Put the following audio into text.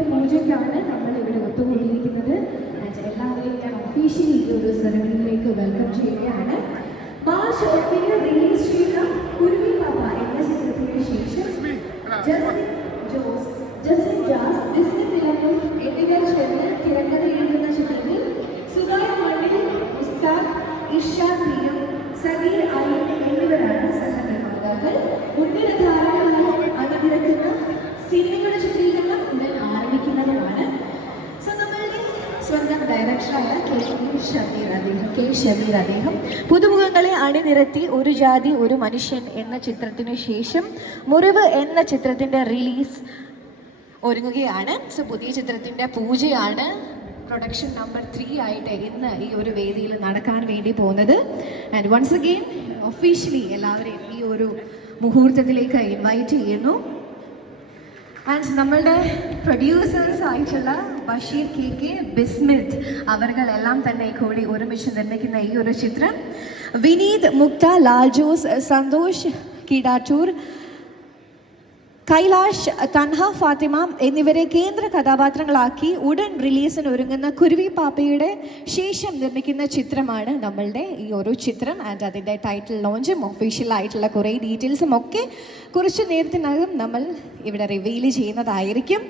ഒരു പ്രോജക്റ്റാണ് നമ്മൾ ഇവിടെ ഒത്തുകൂടിയിരിക്കുന്നത് എല്ലാവരെയും ഞാൻ ഒഫീഷ്യലി ഒരു സെറമണിയിലേക്ക് വെൽക്കം ചെയ്യുകയാണ്. മാർച്ച് ഒന്നിന് റിലീസ് ചെയ്യുന്ന കുരുവി പാപ്പ എന്ന ചിത്രത്തിന് ശേഷം Justin Jose Justin Jas Disney Thilakos എന്നിവർ ചേർന്ന് തിരക്കഥ എഴുതുന്ന ചിത്രത്തിൽ സുഗായ് മണ്ഡിൽ ഉസ്താദ് ഇഷ പ്രിയം സബീർ അലി സോ നമ്മളുടെ സ്വന്തം ഡയറക്ടറായ കെ ഷബീർ അദ്ദേഹം കെ ഷബീർ അദ്ദേഹം പുതുമുഖങ്ങളെ അണിനിരത്തി ഒരു ജാതി ഒരു മനുഷ്യൻ എന്ന ചിത്രത്തിനു ശേഷം മുറിവ് എന്ന ചിത്രത്തിന്റെ റിലീസ് ഒരുങ്ങുകയാണ്. സോ പുതിയ ചിത്രത്തിന്റെ പൂജയാണ് പ്രൊഡക്ഷൻ നമ്പർ ത്രീ ആയിട്ട് ഇന്ന് ഈ ഒരു വേദിയിൽ നടക്കാൻ വേണ്ടി പോകുന്നത്. ആൻഡ് വൺസ് അഗെയിൻ ഒഫീഷ്യലി എല്ലാവരെയും ഈ ഒരു മുഹൂർത്തത്തിലേക്ക് ഇൻവൈറ്റ് ചെയ്യുന്നു. ആൻഡ് നമ്മളുടെ പ്രൊഡ്യൂസേഴ്സ് ആയിട്ടുള്ള ബഷീർ കെ കെ ബിസ്മിത് അവർകളെല്ലാം തന്നെ കൂടി ഒരുമിച്ച് നിർമ്മിക്കുന്ന ഈ ഒരു ചിത്രം വിനീത് മുക്ത ലാൽ ജോസ് സന്തോഷ് കീടാറ്റൂർ കൈലാഷ് തൻഹ ഫാത്തിമ എന്നിവരെ കേന്ദ്ര കഥാപാത്രങ്ങളാക്കി ഉടൻ റിലീസിന് ഒരുങ്ങുന്ന കുരുവി പാപ്പയുടെ ശേഷം നിർമ്മിക്കുന്ന ചിത്രമാണ് നമ്മളുടെ ഈ ഒരു ചിത്രം. ആൻഡ് അതിന്റെ ടൈറ്റിൽ ലോഞ്ചും ഒഫീഷ്യൽ ആയിട്ടുള്ള കുറേ ഡീറ്റെയിൽസും ഒക്കെ കുറച്ച് നേരത്തിനകം നമ്മൾ ഇവിടെ റിവീൽ ചെയ്യുന്നതായിരിക്കും.